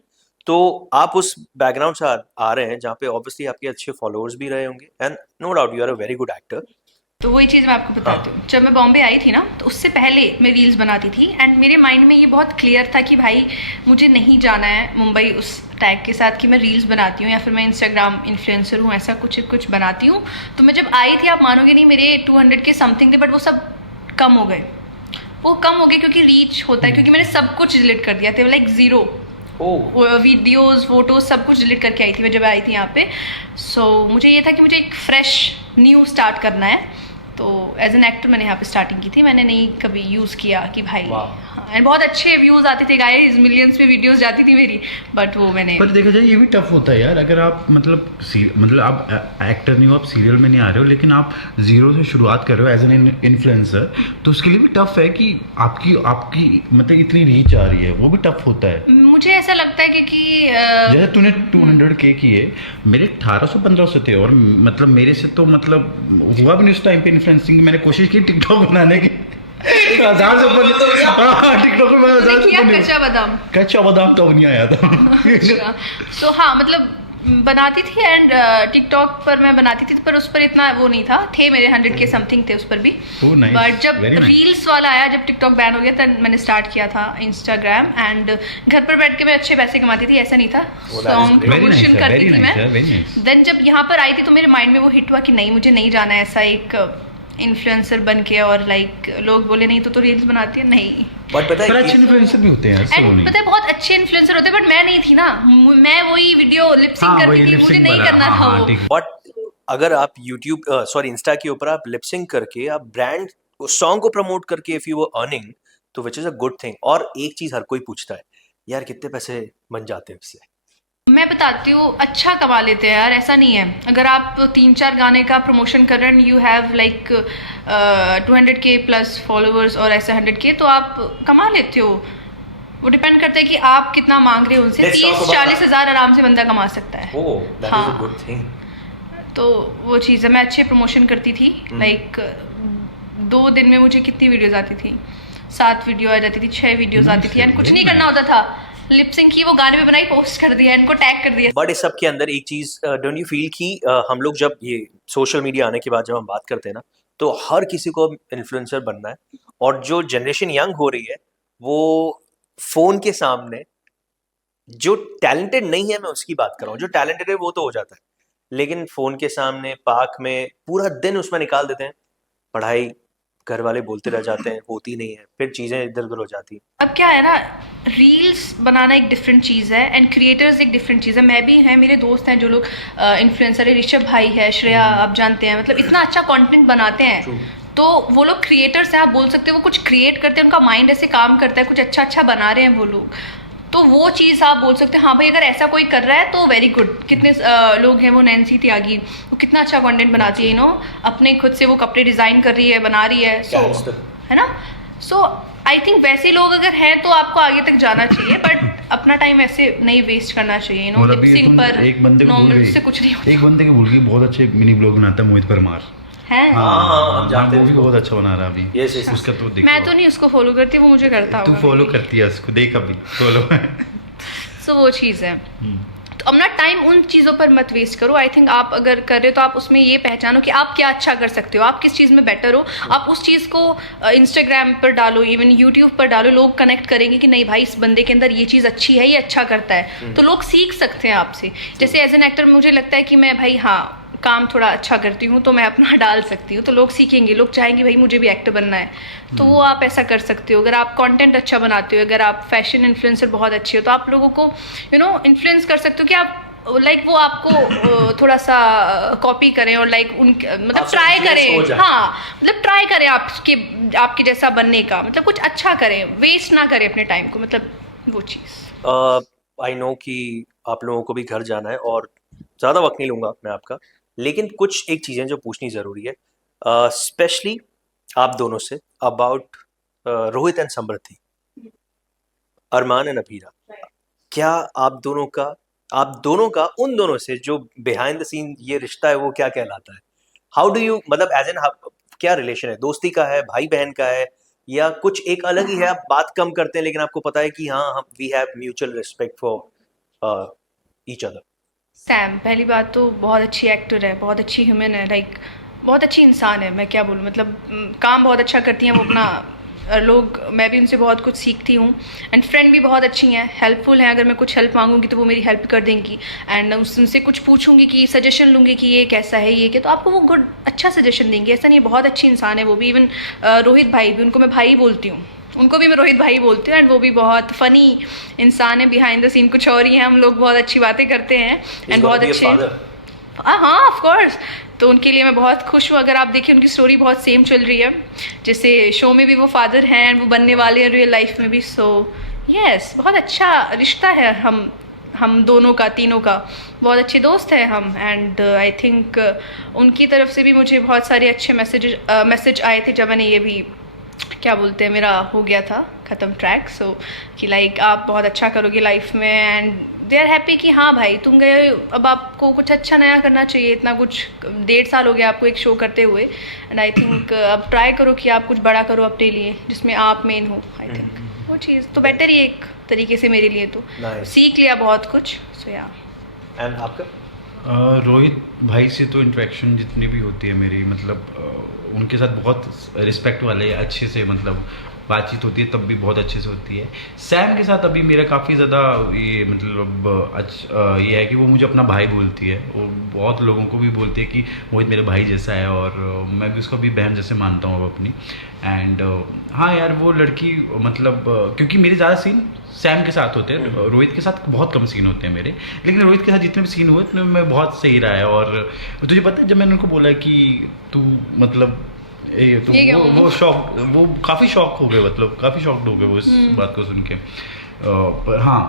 तो आप उस बैकग्राउंड से आ रहे हैं जहाँ पे ऑब्वियसली आपके अच्छे फॉलोअर्स भी रहे होंगे, and no doubt you are a very good actor. तो वही चीज़ मैं आपको बताती हूँ, जब मैं बॉम्बे आई थी ना तो उससे पहले मैं रील्स बनाती थी, एंड मेरे माइंड में ये बहुत क्लियर था कि भाई मुझे नहीं जाना है मुंबई उस टैग के साथ कि मैं रील्स बनाती हूँ या फिर मैं इंस्टाग्राम इन्फ्लुएंसर हूँ, ऐसा कुछ कुछ बनाती हूँ। तो मैं जब आई थी, आप मानोगे नहीं, मेरे 200 के समथिंग थे, बट वो सब कम हो गए, वो कम हो गए क्योंकि रीच होता है, क्योंकि मैंने सब कुछ डिलीट कर दिया था, लाइक ज़ीरो, वीडियोस फोटोज सब कुछ डिलीट करके आई थी मैं जब आई थी यहाँ पे। सो मुझे ये था कि मुझे एक फ्रेश न्यू स्टार्ट करना है, तो एज एन एक्टर मैंने यहाँ पे स्टार्टिंग की थी, मैंने नहीं कभी यूज़ किया कि भाई, एंड बहुत अच्छे व्यूज़ आते थे गाइस, मिलियंस में वीडियोस जाती थी मेरी, बट वो मैंने पर देखा जाए ये भी टफ होता है यार, अगर आप मतलब आप एक्टर नहीं हो, आप सीरियल में नहीं आ रहे हो, लेकिन आप जीरो से शुरुआत कर रहे हो एज एन इन्फ्लुएंसर, तो उसके लिए भी टफ है कि आपकी आपकी मतलब इतनी रीच आ रही है, वो भी टफ होता है। मुझे ऐसा लगता है क्योंकि जैसे तूने 200K किए, मेरे 1800-1500 थे, और मतलब मेरे से तो मतलब हुआ भी नहीं उस टाइम पे इन्फ्लुएंसिंग। मैंने कोशिश की टिकटॉक बनाने की 1000 से ऊपर, टिकटॉक में 1000 से किया ऊपर कच्चा बादाम तो नहीं आया था। सो हाँ, मतलब बनाती थी, एंड टिकटॉक पर मैं बनाती थी, पर उस पर इतना वो नहीं था, थे मेरे 100 के समथिंग थे उस पर भी। Oh, nice. बट जब Very nice. रील्स वाला आया, जब टिकटॉक बैन हो गया, तब मैंने स्टार्ट किया था इंस्टाग्राम, एंड घर पर बैठ के मैं अच्छे पैसे कमाती थी, ऐसा नहीं था, song Very nice, promotion very करती थी nice, very मैं। nice. देन जब यहाँ पर आई थी तो मेरे माइंड में वो हिट हुआ कि नहीं, मुझे नहीं जाना है ऐसा एक इन्फ्लुएंसर बन के, और लाइक लोग बोले नहीं तो रील्स बनाती है, नहीं। बट पता पर है अच्छे कि इन्फ्लुएंसर भी होते हैं ऐसे वो एंड नहीं। पता है बहुत अच्छे इन्फ्लुएंसर होते हैं, बट मैं नहीं थी ना, मैं वही वीडियो लिपसिंग हाँ, करती वही थी, lip मुझे sync नहीं वाला, करना हाँ, था हाँ, वो। ठीक है। बट अगर आप यूट्यूब सॉरी इंस्टा के ऊपर आप लिपसिंग करके आप ब्रांड सॉन्ग को प्रमोट करके इफ यू आर अर्निंग, तो which is a good thing. और एक चीज हर कोई पूछता है, यार कितने पैसे बन जाते हैं उससे? मैं बताती हूँ, अच्छा कमा लेते हैं यार, ऐसा नहीं है। अगर आप 3-4 गाने का प्रमोशन कर रहे हैं, you have like 200K plus followers और ऐसे 100K, तो आप कमा लेते हो। वो डिपेंड करता है कि आप कितना मांग रहे हो उनसे। Let's talk about 30-40 हज़ार आराम से बंदा कमा सकता है। Oh, that is a good thing. तो वो चीज़ है, मैं अच्छे प्रमोशन करती थी, लाइक 2 दिन में मुझे कितनी वीडियोस आती थी, 7 वीडियो आ जाती थी, 6 वीडियोस आती थी, एंड कुछ नहीं करना होता था, लिपसिंग की, वो गाने में बनाई, पोस्ट कर दिया, इनको टैग कर दिया। बट इस सब के अंदर एक चीज, डोंट यू फील कि हम लोग जब ये सोशल मीडिया आने के बाद जब हम बात करते हैं ना, तो हर किसी को इन्फ्लुएंसर बनना है, और जो जनरेशन यंग हो रही है वो फोन के सामने, जो टैलेंटेड नहीं है मैं उसकी बात कर रहा हूँ, जो टैलेंटेड है वो तो हो जाता है, लेकिन फोन के सामने पार्क में पूरा दिन उसमें निकाल देते हैं, पढ़ाई घर वाले बोलते रह जाते हैं, होती नहीं है, फिर चीज़ें इधर उधर हो जाती हैं। अब क्या है ना, रील्स बनाना एक डिफरेंट चीज़ है एंड क्रिएटर्स एक डिफरेंट चीज़ है। मैं भी हैं, मेरे दोस्त हैं जो लोग इन्फ्लुएंसर है, ऋषभ भाई है, श्रेया आप जानते हैं, मतलब इतना अच्छा कंटेंट बनाते हैं। True. तो वो लोग क्रिएटर्स हैं, आप बोल सकते हो वो कुछ क्रिएट करते हैं, उनका माइंड ऐसे काम करता है, कुछ अच्छा अच्छा बना रहे हैं वो लोग। तो वो चीज़ आप बोल सकते हैं हाँ भाई, अगर ऐसा कोई कर रहा है तो वेरी गुड। कितने लोग हैं, वो नैन्सी त्यागी, वो कितना अच्छा कंटेंट बनाती है, अपने खुद से वो कपड़े डिज़ाइन कर रही है, बना रही है, Gangster. है ना। सो आई थिंक वैसे लोग अगर हैं तो आपको आगे तक जाना चाहिए, बट अपना टाइम ऐसे नहीं वेस्ट करना चाहिए, और अभी लिपसिंग तुम पर एक बंदे को 9 भूल मिनट गई, से कुछ नहीं होता एक बंदे को भूल गई, बहुत अच्छे मिनी ब्लॉग बनाता है, मोहित परमार। है। हम जानते वो हैं भी उसको। बहुत अच्छा बना रहा है अभी। Yes, yes, yes. उसका तो देखो, मैं तो नहीं उसको फॉलो करती, वो मुझे करता तू होगा। फॉलो करती है उसको, देख अभी फॉलो। सो वो चीज़ है। तो अपना टाइम उन चीज़ों पर मत वेस्ट करो। आई थिंक आप अगर कर रहे हो तो आप उसमें ये पहचानो कि आप क्या अच्छा कर सकते हो, आप किस चीज़ में बेटर हो, आप उस चीज़ को इंस्टाग्राम पर डालो, इवन यूट्यूब पर डालो। लोग कनेक्ट करेंगे कि नहीं भाई, इस बंदे के अंदर ये चीज़ अच्छी है, ये अच्छा करता है, तो लोग सीख सकते हैं आपसे। जैसे एज एन एक्टर मुझे लगता है कि मैं भाई हाँ काम थोड़ा अच्छा करती हूँ, तो मैं अपना डाल सकती हूँ, तो लोग सीखेंगे, लोग चाहेंगे भाई मुझे भी एक्टर बनना है, तो वो आप ऐसा कर सकते हो। अगर आप कंटेंट अच्छा बनाते हो, अगर आप फैशन इन्फ्लुएंसर बहुत अच्छे हो, तो आप लोगों को इन्फ्लुएंस कर सकते हो कि आप लाइक वो आपको थोड़ा सा कॉपी करें और लाइक उन मतलब आपसे ट्राई influence हो करें, जाए। हाँ मतलब ट्राई करें आपके जैसा बनने का, मतलब कुछ अच्छा करें, वेस्ट ना करें अपने टाइम को, मतलब वो चीज़। आई नो कि आप लोगों को भी घर जाना है और ज़्यादा वक्त नहीं लूँगा मैं आपका, लेकिन कुछ एक चीज़ें जो पूछनी ज़रूरी है, स्पेशली आप दोनों से, about Rohit and Samriddhi, Arman and Abhira. क्या आप दोनों का उन दोनों से जो बिहाइंड द सीन ये रिश्ता है वो क्या कहलाता है? हाउ डू यू, मतलब एज एन क्या रिलेशन है, दोस्ती का है, भाई बहन का है, या कुछ एक अलग ही है, आप बात कम करते हैं लेकिन आपको पता है कि हाँ हम we have mutual respect for each other? सैम पहली बात तो बहुत अच्छी एक्टर है, बहुत अच्छी ह्यूमन है, लाइक बहुत अच्छी इंसान है, मैं क्या बोलूँ, मतलब काम बहुत अच्छा करती हैं वो अपना। लोग, मैं भी उनसे बहुत कुछ सीखती हूँ एंड फ्रेंड भी बहुत अच्छी हैं, हेल्पफुल हैं। अगर मैं कुछ हेल्प मांगूंगी तो वो मेरी हेल्प कर देंगी एंड उनसे कुछ पूछूंगी कि सजेशन लूँगी कि ये कैसा है, ये क्या, तो आपको वो गुड अच्छा सजेशन देंगे। ऐसा नहीं है, बहुत अच्छी इंसान है वो भी। इवन रोहित भाई भी, उनको मैं भाई बोलती हूँ, उनको भी मैं रोहित भाई बोलती हूँ एंड वो भी बहुत फ़नी इंसान है। बिहाइंड द सीन कुछ और ही है, हम लोग बहुत अच्छी बातें करते हैं एंड बहुत अच्छे। हाँ ऑफ कोर्स, तो उनके लिए मैं बहुत खुश हूँ। अगर आप देखिए उनकी स्टोरी बहुत सेम चल रही है, जैसे शो में भी वो फादर हैं एंड वो बनने वाले हैं रियल लाइफ में भी। सो यस, बहुत अच्छा रिश्ता है हम दोनों का, तीनों का, बहुत अच्छे दोस्त हैं हम। एंड आई थिंक उनकी तरफ से भी मुझे बहुत सारे अच्छे मैसेज आए थे जब मैंने ये भी क्या बोलते हैं, मेरा हो गया था ख़त्म ट्रैक, सो कि लाइक आप बहुत अच्छा करोगे लाइफ में एंड दे आर हैप्पी कि हाँ भाई तुम गए, अब आपको कुछ अच्छा नया करना चाहिए। इतना कुछ 1.5 साल हो गया आपको एक शो करते हुए एंड आई थिंक अब ट्राई करो कि आप कुछ बड़ा करो अपने लिए जिसमें आप मेन हो। आई थिंक वो चीज़ तो बेटर ही एक तरीके से मेरे लिए, तो Nice. सीख लिया बहुत कुछ। सो या एंड आपका? रोहित भाई से तो इंटरेक्शन जितनी भी होती है मेरी, मतलब उनके साथ बहुत रिस्पेक्ट वाले अच्छे से मतलब बातचीत होती है, तब भी बहुत अच्छे से होती है। सैम के साथ अभी मेरा काफ़ी ज़्यादा ये मतलब ये है कि वो मुझे अपना भाई बोलती है, और बहुत लोगों को भी बोलती है कि मोहित मेरे भाई जैसा है, और मैं भी उसको भी बहन जैसे मानता हूँ अब अपनी। एंड हाँ यार, वो लड़की मतलब क्योंकि मेरे ज़्यादा सीन सैम के साथ होते हैं, रोहित के साथ बहुत कम सीन होते हैं मेरे, लेकिन रोहित के साथ जितने भी सीन हुए उतने में बहुत सही रहा है। और तुझे पता है, जब मैंने उनको बोला कि तू मतलब तो ये क्या हुआ? वो शॉक, वो काफ़ी शॉक हो गए, मतलब काफ़ी शॉक्ड हो गए वो इस बात को सुन के। पर हाँ,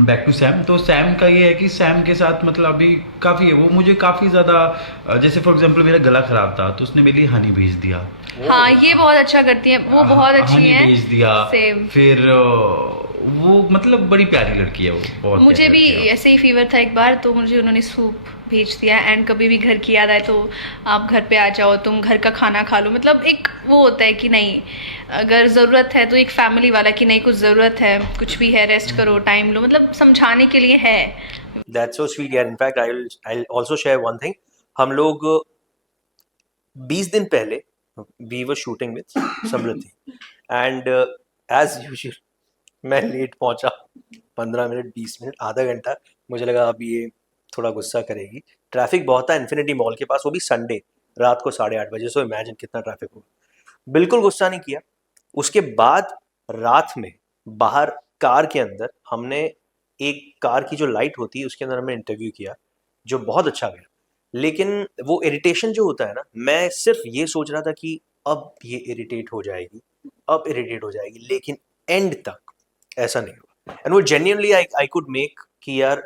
बैक टू सैम, तो सैम का ये है कि सैम के साथ मतलब अभी काफ़ी है, वो मुझे काफ़ी ज़्यादा, जैसे फॉर एग्जांपल मेरा गला ख़राब था तो उसने मेरे लिए हनी भेज दिया। हाँ ये बहुत अच्छा करती हैं वो, बहुत अच्छी हनी हैं। भेज दिया। सेम, फिर वो मतलब बड़ी प्यारी लड़की है वो, बहुत मुझे प्यारी भी लड़की है। ऐसे ही फीवर था एक बार, तो मुझे उन्होंने सूप भेज दिया एंड कभी भी घर की याद आए तो आप घर पे आ जाओ, तुम घर का खाना खा लो। मतलब एक वो होता है कि नहीं, अगर ज़रूरत है तो एक फैमिली वाला कि नहीं कुछ ज़रूरत है, कुछ भी है रेस्ट करो, टाइम लो, मतलब समझाने के लिए है। दैट्स सो स्वीट यार। In fact I also share one thing. हम लोग 20 दिन पहले we were shooting with Samriddhi and as usual मैं लेट पहुंचा, 15 मिनट, 20 मिनट, आधा घंटा। मुझे लगा अब ये थोड़ा गुस्सा करेगी। ट्रैफिक बहुत था इन्फिनिटी मॉल के पास, वो भी संडे रात को 8:30 बजे, सो इमेजिन कितना ट्रैफिक होगा। बिल्कुल गुस्सा नहीं किया। उसके बाद रात में बाहर कार के अंदर हमने एक कार की जो लाइट होती है उसके अंदर हमने इंटरव्यू किया, जो बहुत अच्छा गया। लेकिन वो इरिटेशन जो होता है ना, मैं सिर्फ ये सोच रहा था कि अब ये इरिटेट हो जाएगी, अब इरिटेट हो जाएगी, लेकिन एंड तक ऐसा नहीं हुआ। एंड वो जेन्युइनली आई कुड मेक कि यार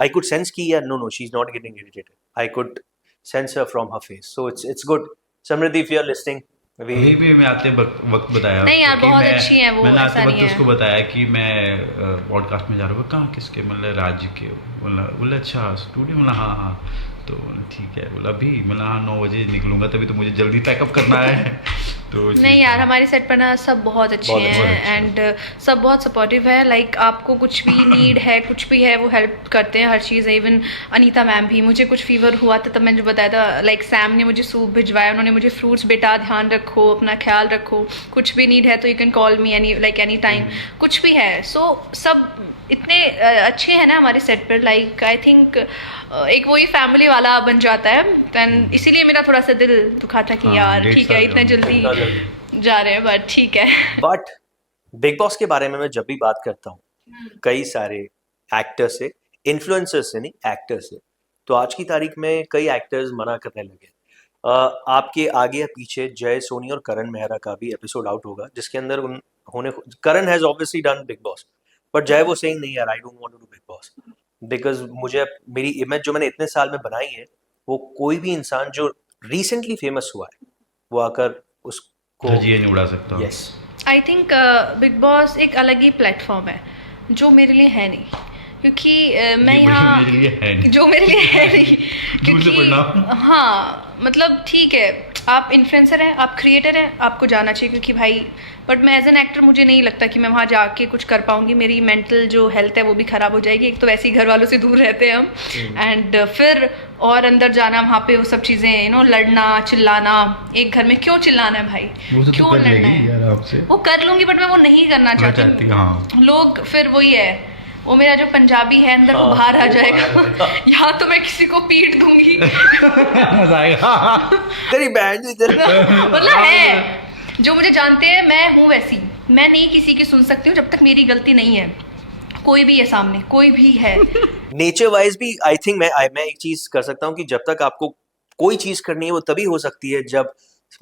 आई कुड सेंस कि यार no she is not getting irritated, I could sense her from her face. So it's good. Samriddhi, if you are listening, वही भी मैं आते वक्त बताया नहीं यार, क्योंकि बहुत मैं अच्छी है वो, मैंने ऐसा आते नहीं वक्त है। उसको बताया कि मैं पॉडकास्ट में जा रहा हूँ। कहाँ किसके? मतलब राज्य के। बोला अच्छा स्टूडियो। बोला हाँ। तो ठीक है। बोला अभी? बोला हाँ 9 बजे निकलूंगा, तभी तो मुझे जल्दी पैकअप करना है। तो नहीं यार, हमारे सेट पर ना सब बहुत अच्छे बहुत अच्छे हैं एंड सब बहुत सपोर्टिव है। लाइक आपको कुछ भी नीड है, कुछ भी है, वो हेल्प करते हैं हर चीज़। इवन अनीता मैम भी, मुझे कुछ फीवर हुआ था तब मैंने जो बताया था, लाइक सैम ने मुझे सूप भिजवाया, उन्होंने मुझे फ्रूट्स, बेटा ध्यान रखो, अपना ख्याल रखो, कुछ भी नीड है तो you can call me any time, कुछ भी है। सो सब इतने अच्छे हैं ना हमारे सेट पर। लाइक आई थिंक एक वही फैमिली वाला बन जाता है। देन इसीलिए मेरा थोड़ा सा दिल दुखा था कि हाँ, यार 1.5 ठीक है साल इतने का। जल्दी इतना जल्दी। जा रहे हैं, बट ठीक है। बट बिग बॉस के बारे में मैं जब भी बात करता हूँ, कई सारे एक्टर्स से, इन्फ्लुएंसर्स से नहीं, एक्टर्स से, तो आज की तारीख में कई एक्टर्स मना करने लगे। आपके आगे या पीछे जय सोनी और करण मेहरा का भी एपिसोड आउट होगा, जिसके अंदर उन्होंने, Karan has obviously done Bigg Boss, but Jay वो सेइंग नहीं यार, I don't want to do Bigg Boss, because मुझे मेरी इमेज जो मैंने इतने साल में बनाई है, वो कोई भी इंसान जो रिसेंटली फेमस हुआ है वो आकर उसको, धजिया नहीं उड़ा सकता। Yes. I think big boss एक अलग ही प्लेटफॉर्म है जो मेरे लिए है नहीं, क्योंकि मैं ये यहाँ मेरे लिए है नहीं। जो मेरे लिए है नहीं दूर से क्योंकि पढ़ना। हाँ मतलब ठीक है, आप इन्फ्लुएंसर हैं, आप क्रिएटर हैं, आपको जाना चाहिए क्योंकि भाई, बट मैं एज एन एक्टर मुझे नहीं लगता कि मैं वहाँ जाके कुछ कर पाऊंगी। मेरी मेंटल जो हेल्थ है वो भी ख़राब हो जाएगी। एक तो वैसे ही घर वालों से दूर रहते हैं हम, एंड फिर और अंदर जाना, वहाँ पे वो सब चीज़ें लड़ना चिल्लाना, एक घर में क्यों चिल्लाना है भाई, वो तो क्यों कर लड़ना लेगी है? यार आपसे। वो कर लूंगी बट मैं वो नहीं करना चाहती चाहती। हाँ। लोग फिर वही है, वो मेरा जो पंजाबी है अंदर वो हाँ, बाहर आ वो जाएगा। बाहर आ जाएगा। या तो मैं किसी को पीट दूंगी। मजा आएगा। तेरी बहन जी तेरी मतलब है, जो मुझे जानते हैं मैं हूँ वैसी, मैं नहीं किसी की सुन सकती हूँ जब तक मेरी गलती नहीं है। कोई भी है सामने, कोई भी है। नेचर वाइज भी आई थिंक मैं एक चीज कर सकता हूँ कि जब तक आपको कोई चीज करनी है वो तभी हो सकती है जब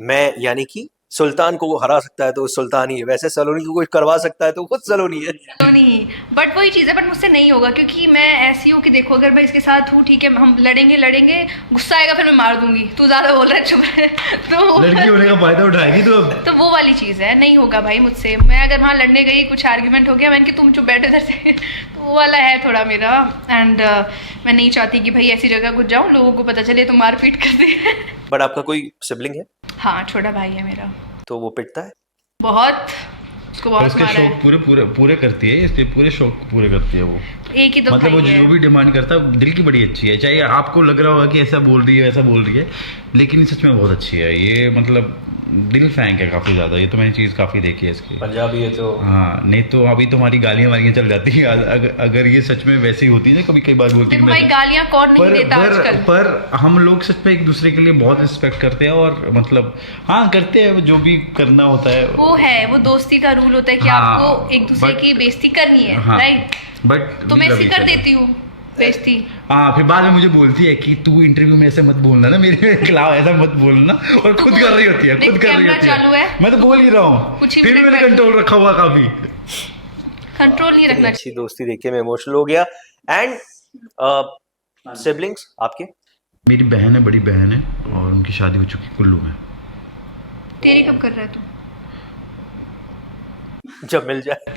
मैं, यानी कि सुल्तान को वो हरा सकता है तो वो सुल्तान ही है, वैसे सलोनी को कोई करवा सकता है तो वो खुद सलोनी है। तो नहीं, बट वही चीज़ है, बट मुझसे नहीं होगा क्योंकि मैं ऐसी हूँ कि देखो अगर मैं इसके साथ हूँ ठीक है, हम लड़ेंगे, गुस्सा आएगा फिर मैं मार दूंगी, तू ज़्यादा बोल रहा है, चुप रहे। तो लड़की होने का फायदा उठाएगी तो वो वाली चीज़ है, नहीं होगा भाई मुझसे। मैं अगर वहाँ लड़ने गई, कुछ आर्ग्यूमेंट हो गया, मैंने कि तुम चुप बैठो इधर से, तो वो वाला है थोड़ा मेरा। एंड मैं नहीं चाहती कि भाई ऐसी जगह कुछ जाऊँ लोगों को पता चले तो मारपीट कर दे। बट आपका कोई सिबलिंग है हाँ, छोटा भाई है मेरा, तो वो पिटता है? बहुत, उसको और बहुत उसके मारा शौक है। पूरे पूरे पूरे करती है, इसलिए पूरे शौक पूरे करती है वो। एक ही तो मतलब वो भाई है। जो भी डिमांड करता है, दिल की बड़ी अच्छी है। चाहे आपको लग रहा होगा कि ऐसा बोल रही है, ऐसा बोल रही है, लेकिन सच में बहुत अच्छी है ये। मतलब दिल फैंक है काफ़ी ज़्यादा। ये तो मैंने चीज़ काफ़ी देखी है इसकी। पंजाबी है तो हाँ, नहीं तो अभी तो हमारी गालियाँ वालियाँ चल जाती है। अगर ये सच में वैसी होती है ना, कभी कई बार बोलती है देखो भाई, गालियाँ कौन नहीं देता आजकल। पर हम लोग सच में एक दूसरे के लिए बहुत रिस्पेक्ट करते हैं, और मतलब हाँ करते हैं जो भी करना होता है। वो है, वो दोस्ती का रूल होता है कि हाँ, आपको एक दूसरे but- की बेइज्जती करनी है, हाँ, राइट? बट तो मैं ऐसी कर देती हूँ बेइज्जती। हाँ, फिर बाद में मुझे बोलती है कि तू इंटरव्यू में ऐसे मत बोलना ना, मेरे खिलाफ ऐसा मत बोलना, और खुद कर रही होती है, देख, खुद कर रही कैमरा होती चालू है। है। मैं तो बोल ही रहा हूँ, कुछ ही फिर भी मिनट मैंने में- कंट्रोल रखा हुआ काफी। कंट्रोल नहीं इतनी रखना अच्छी दोस्ती देख के मैं इमोशनल हो गया। एंड सिबलिंग्स आपके? मेरी बहन है, बड़ी बहन है, और उनकी शादी हो चुकी कुल्लू में। चाहिए। तेरी कब कर रहा है तू? जब मिल जाए।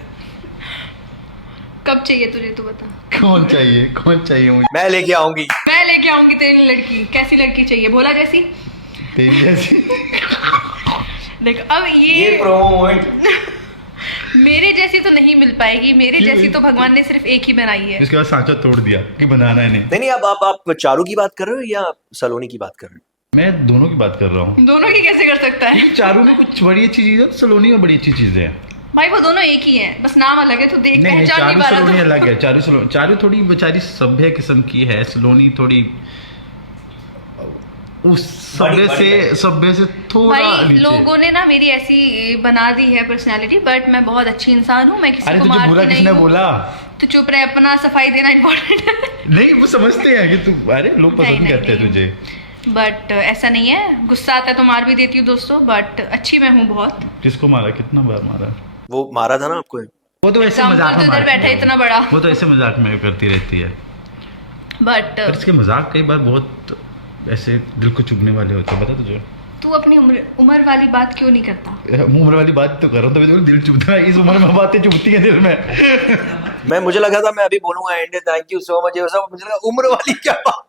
कब चाहिए तुझे, तू बता। कौन चाहिए मुझे? मैं लेके आऊंगी। मैं लेके आऊंगी तेरी लड़की। कैसी लड़की चाहिए, भोला जैसी? तेरी जैसी। देख अब ये प्रोमो मोमेंट मेरे जैसी तो नहीं मिल पाएगी, मेरे क्यों? जैसी तो भगवान ने सिर्फ एक ही बनाई है। इसके बाद सांचा तोड़ दिया कि बनाना है नहीं। नहीं, अब आप चारू की बात कर रहे हो या सलोनी की बात कर रहे हो? मैं दोनों की बात कर रहा हूँ, दोनों की कैसे कर सकता है क्योंकि चारू में कुछ बड़ी अच्छी चीज है, सलोनी में बड़ी अच्छी चीजें हैं। भाई? वो दोनों एक ही हैं, बस नाम अलग है, तू देख नहीं, पहचान नहीं चारू पा रहा सलोनी तू। अलग है। चारू थोड़ी बेचारी सभ्य किस्म की है, सलोनी थोड़ी उस सभ्य से थोड़ा भाई नीचे। लोगों ने ना मेरी ऐसी बना दी है पर्सनालिटी, बट मैं बहुत अच्छी इंसान हूँ, मैं किसी अरे को तुझे बुरा मारती नहीं किसने हूँ। बोला? तो चुप रहे, अपना सफाई देना इम्पोर्टेंट है। नहीं वो समझते हैं कि तू, अरे लोग पसंद करते हैं तुझे। बट ऐसा नहीं है, गुस्सा आता है तो मार भी देती हूँ दोस्तों, बट अच्छी मैं हूँ बहुत। किसको मारा, कितना बार मारा? वो मारा था ना आपको। वो तो ऐसे एग्जाम्पल मजाक तो में इधर मारती बैठा है, इतना बड़ा। वो तो ऐसे मजाक में करती रहती है। बट पर इसके मजाक कई बार बहुत ऐसे दिल को चुभने वाले होते हैं, पता तुझे? तू अपनी उम्र वाली बात क्यों नहीं करता? उम्र वाली बात तो कर रहा हूँ, तभी तो दिल चुभता है। इस उम्र में बातें चुभती हैं दिल में। मुझे लगा था मैं अभी बोलूंगा and thank you so much, ये सब मुझे लगा उम्र वाली क्या बात।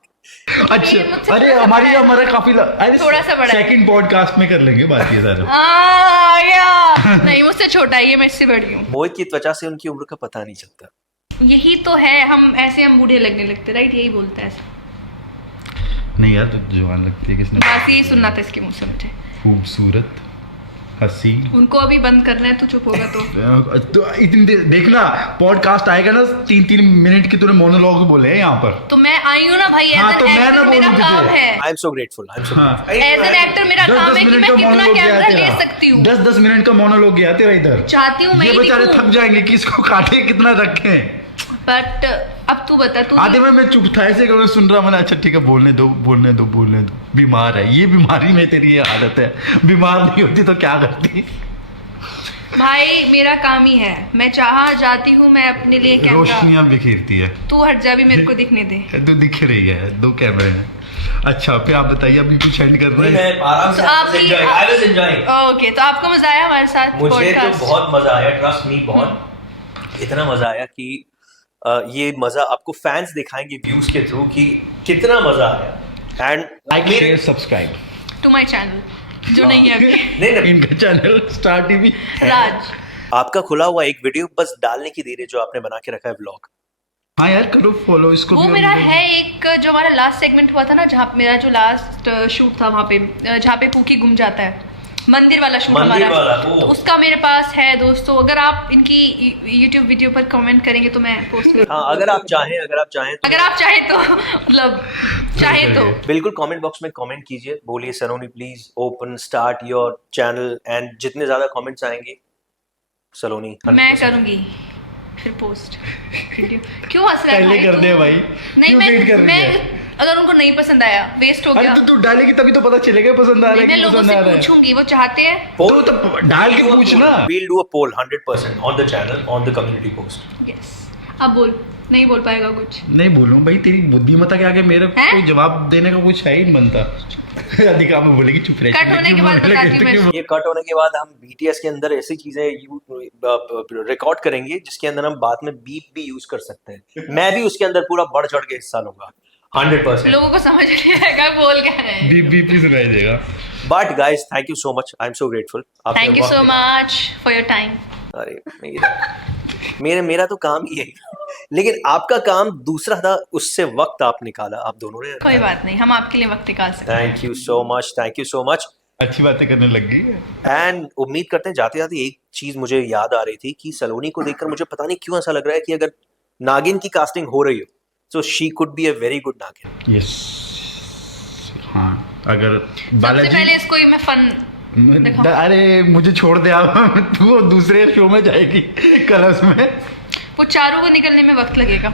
ये मुझसे अच्छा, अरे थोड़ा सा हमारी बड़ा है। हमारा काफी थोड़ा सा बड़ा है। सेकंड पॉडकास्ट में कर लेंगे बात ये सारा। आ गया। नहीं, मुझसे छोटा है ये, मैं इससे बड़ी हूँ। मोहित की त्वचा से उनकी उम्र का पता नहीं चलता। यही तो है, हम बूढ़े लगने लगते, राइट? यही बोलता है ऐसा। नहीं यार, तो जवान लगती है। किसने बस यही सुनना था इसके मुंह से मुझे। खूबसूरत, हसीन। उनको अभी बंद करना है, तू चुप होगा तो। तो इतनी देखना पॉडकास्ट आएगा ना, 3-3 मिनट के तूने मोनोलॉग बोले हैं यहाँ पर। तो मैं आई हूँ ना भाई, हाँ, एज तो एन मैं ना एक्टर मेरा बोलूँ काम तुझे। है। I am so grateful, I am so हाँ। एज एन एक्टर मेरा काम है कि मैं कितना कैमरा ले सकती हूँ। 10-10 मिनट का मोनोलॉग गया तेरा इधर। चाहती हूँ मैं ये ही बेचारे दिखूं। थक जाएंगे कि इसको काटे कितना रखें। बट अब तू बता, तू आधे में मैं चुप था, ऐसे करो सुन रहा मैंने, अच्छा ठीक है बोलने दो बोलने दो बोलने दो। बीमार है, ये बीमारी में तेरी ये आदत है। बीमार नहीं होती तो क्या करती? भाई मेरा काम ही है, मैं जहाँ जाती हूँ मैं अपने लिए कैमरा। रोशनियां बिखेरती है। तू हट जा भी, मेरे को दिखने दे। तो दिख रही है, 2 कैमरे हैं। अच्छा फिर आप बताइए, अभी कुछ एंड कर रहे हैं? मैं आराम से आप भी- आई वाज एंजॉयिंग। ओके, तो आपको मजा आया हमारे साथ मुझे तो podcast? बहुत मजा आया, ट्रस्ट मी, बहुत इतना मजा आया कि ये मजा आपको फैंस दिखाएंगे व्यूज के थ्रू कि कितना मजा आया। And like share subscribe to my channel जो नहीं है अभी। नहीं नहीं, इनका चैनल स्टार टीवी। राज, आपका खुला हुआ एक वीडियो बस डालने की देर है जो आपने बना के रखा है व्लॉग। हाँ यार करो फॉलो इसको वो भी। मेरा है एक, जो हमारा लास्ट सेगमेंट हुआ था ना, जहाँ मेरा जो लास्ट शूट था वहाँ पे, जहाँ पे पूकी गुम जाता है, मंदिर वाला शूट मंदिर हमारा। वाला, ओ। तो उसका मेरे पास है दोस्तों, अगर आप इनकी YouTube वीडियो पर कमेंट करेंगे तो मैं पोस्ट कर। हाँ, अगर आप चाहें तो अगर आप चाहें तो मतलब चाहें तो बिल्कुल कमेंट बॉक्स में कमेंट कीजिए, बोलिए Saloni please open start your channel, and जितने ज्यादा कमेंट्स आएंगे सलोनी मैं करूंगी फिर पोस्ट वीडियो। क्यों हंस रहा है पहले भाई कर तू? दे भाई, नहीं क्यों वेट कर रही मैं है? अगर उनको नहीं पसंद आया, वेस्ट हो अरे गया। तो तू डालेगी तभी तो पता चलेगा पसंद आ रहा है मैं कि लोगों पसंद से आ रहा है। पूछूंगी, वो चाहते हैं। तो डाल के पूछना। we'll do a poll 100% on the channel on the community post। Yes, अब बोल, नहीं बोल पाएगा कुछ। नहीं बोलूं भाई, तेरी बुद्धिमत्ता के आगे मेरे हैं? कोई जवाब देने का कुछ है ही नहीं बनता। अधिका में बोलेगी चुप रह। कट होने के बाद बताती हूँ मैं। ये कट होने के बाद हम BTS के अंदर ऐसी चीजें रिकॉर्ड करेंगे जिसके अंदर हम बाद में बीप भी यूज कर सकते हैं। मैं भी उसके अंदर पूरा बढ़ चढ़ के हिस्सा लूंगा 100%। लोगों को समझ नहीं आएगा बोल क्या रहे हैं। बीप बीप ही सुनाई देगा। But guys thank you so much, I am so grateful. Thank you so much for your time. अरे मेरा तो काम ही है, लेकिन आपका काम दूसरा था, उससे वक्त आप निकाला, आप दोनों ने। कोई बात नहीं, हम आपके लिए वक्त निकाल सकते हैं। Thank you so much. अच्छी बातें करने लग गई है। एंड उम्मीद करते हैं जाते जाते एक चीज मुझे याद आ रही थी कि सलोनी को देखकर मुझे पता नहीं क्यों ऐसा लग रहा है कि अगर नागिन की कास्टिंग हो रही हो तो she could be a very good नागिन। यस हाँ, अगर सबसे पहले इसको ही मैं फन दिखाऊं। अरे मुझे छोड़ दे आप। तू दूसरे शो में जाएगी कलर्स में। वो चारों को निकलने में वक्त लगेगा।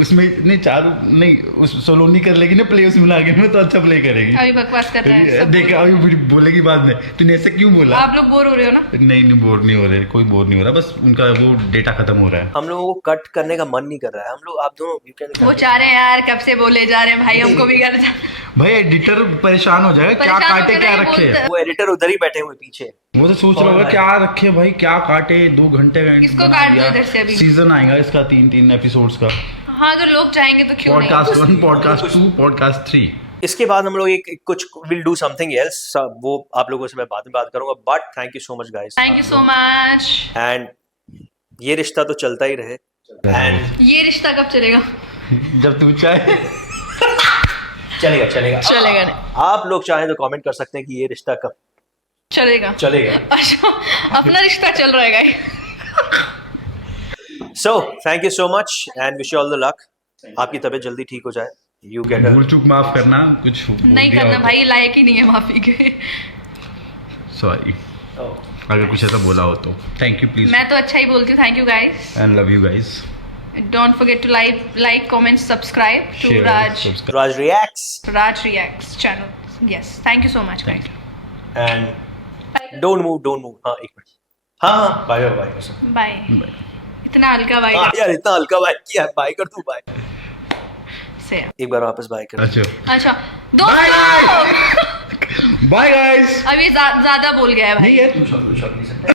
उसमें नहीं चारू नहीं, उस सोलोनी कर लेगी ना प्ले उसमें नागिन में, तो अच्छा प्ले करेगी। अभी बकवास कर रहा है सब देख अभी बोलेगी बाद में तूने ऐसे क्यों बोला। आप लोग बोर हो रहे हो ना? नहीं बोर नहीं हो रहे, कोई बोर नहीं हो रहा, बस उनका वो डेटा खत्म हो रहा है। हम लोगों को कट करने का मन नहीं कर रहा है, हम लोग आप दोनों you can- वो चाह रहे हैं यार, कब से बोले जा रहे हैं भाई, हमको भी कर जा। भाई एडिटर परेशान हो जाएगा, क्या परेशान काटे होकर क्या नहीं रखे। बोलते। वो एडिटर उधर ही बैठे हुए पीछे, वो तो सोच रहा होगा क्या रखे भाई, क्या काटे, 2 घंटे का इसको काट दो इधर से अभी। सीजन आएगा इसका 3 एपिसोड्स का। हाँ, अगर लोग चाहेंगे तो क्यों नहीं। Podcast 1, podcast 2, podcast 3। इसके बाद हम लोग एक कुछ विल डू समथिंग एल्स, वो आप लोगों से मैं बाद में बात करूंगा। But thank you so much guys, thank you so much. And ये रिश्ता तो चलता ही रहे। एंड ये रिश्ता कब चलेगा? जब तू चाहे। चलेगा चलेगा नहीं। आप लोग चाहें तो कमेंट कर सकते हैं कि ये रिश्ता कब चलेगा। अच्छा, अपना रिश्ता चल रहा है guys. So thank you so much and wish you all the luck. आपकी तबीयत जल्दी ठीक हो जाए you get a भूल चूक माफ करना, कुछ बोल नहीं दिया करना हो तो। भाई, लायक ही नहीं है माफी के। सॉरी oh, अगर कुछ ऐसा बोला हो तो। थैंक यू प्लीज मैं तो अच्छा ही बोलती हूँ। Thank you guys, and love you guys. Don't forget to like comment subscribe to Raj reacts Raj Reacts channel. Yes, thank you so much guys. and don't move हाँ एक minute हाँ bye bye bye. इतना हल्का bye हाँ यार इतना हल्का bye किया बाय कर तू बाय से। एक बार वापस बाय कर अच्छा अच्छा दोस्तों, बाय गाइस। अभी ज्यादा बोल गया है भाई। नहीं है तू शॉट नहीं सकता